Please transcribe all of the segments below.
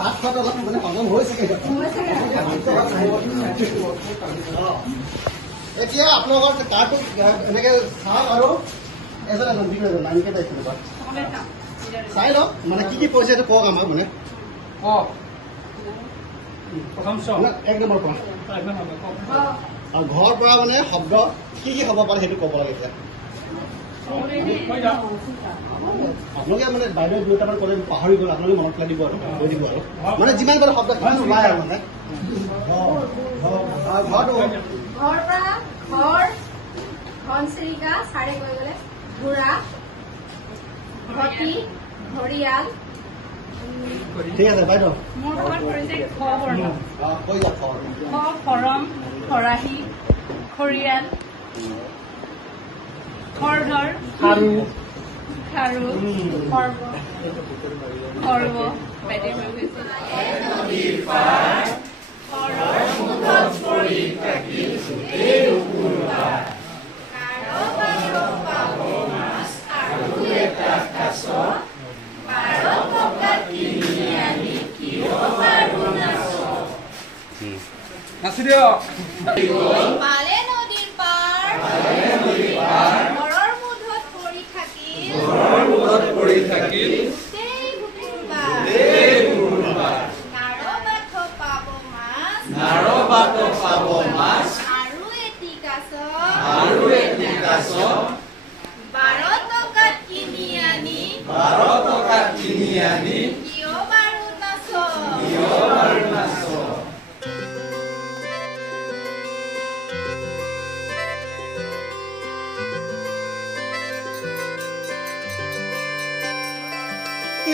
ভাত খোৱাটো অলপ মানে হজম হৈছে। এতিয়া আপোনালোকৰ কাৰটো এনেকে চাওক আৰু এজন এজন বিক্ৰেতা লাইনকে পাইছে চাই লওক মানে কি পৰিছে এইটো কওক আমাক মানে প্ৰথম এক নম্বৰ কওক আৰু ঘৰৰ পৰা মানে শব্দ কি হ'ব পাৰে সেইটো ক'ব লাগে এতিয়া আপোনালোকে মানে বাইদেউ দুটামান ক'লে পাহৰি গ'ল আপোনালোকে মনত পেলাই দিব আৰু কৈ দিব আৰু মানে যিমান পাৰে শব্দ কিমান ওলাই আৰু মানে ঘৰটো ঘৰ পৰা ঘৰ ঘনচিৰিকা চাৰে কৈ গ'লে ঘোঁৰা ঘটি ঘৰিয়াল ঠিক আছে বাইদেউ মোৰ ঘৰত পৰিছে খ বৰ্ণ কৈ যাওক খ খৰম খৰাহী খৰিয়াল খৰধৰ খাৰু খৰ্ব খৰ্ব বাইদেউ নাচি দিয়ক পালে নদীৰ পাৰ ঘৰৰ মুধত পৰি থাকিল গোটেই ঘুকুৰবাৰ নাৰবাত পাব মাছ আৰু এটি কাছ 12 টকাত কিনি আনি কিয় বাৰু নাচ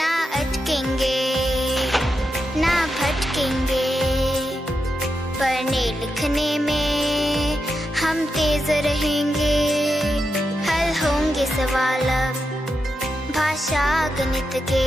ना अटकेंगे ना भटकेंगे पढ़ने लिखने में हम तेज रहेंगे हल होंगे सवाल अब भाषा गणित के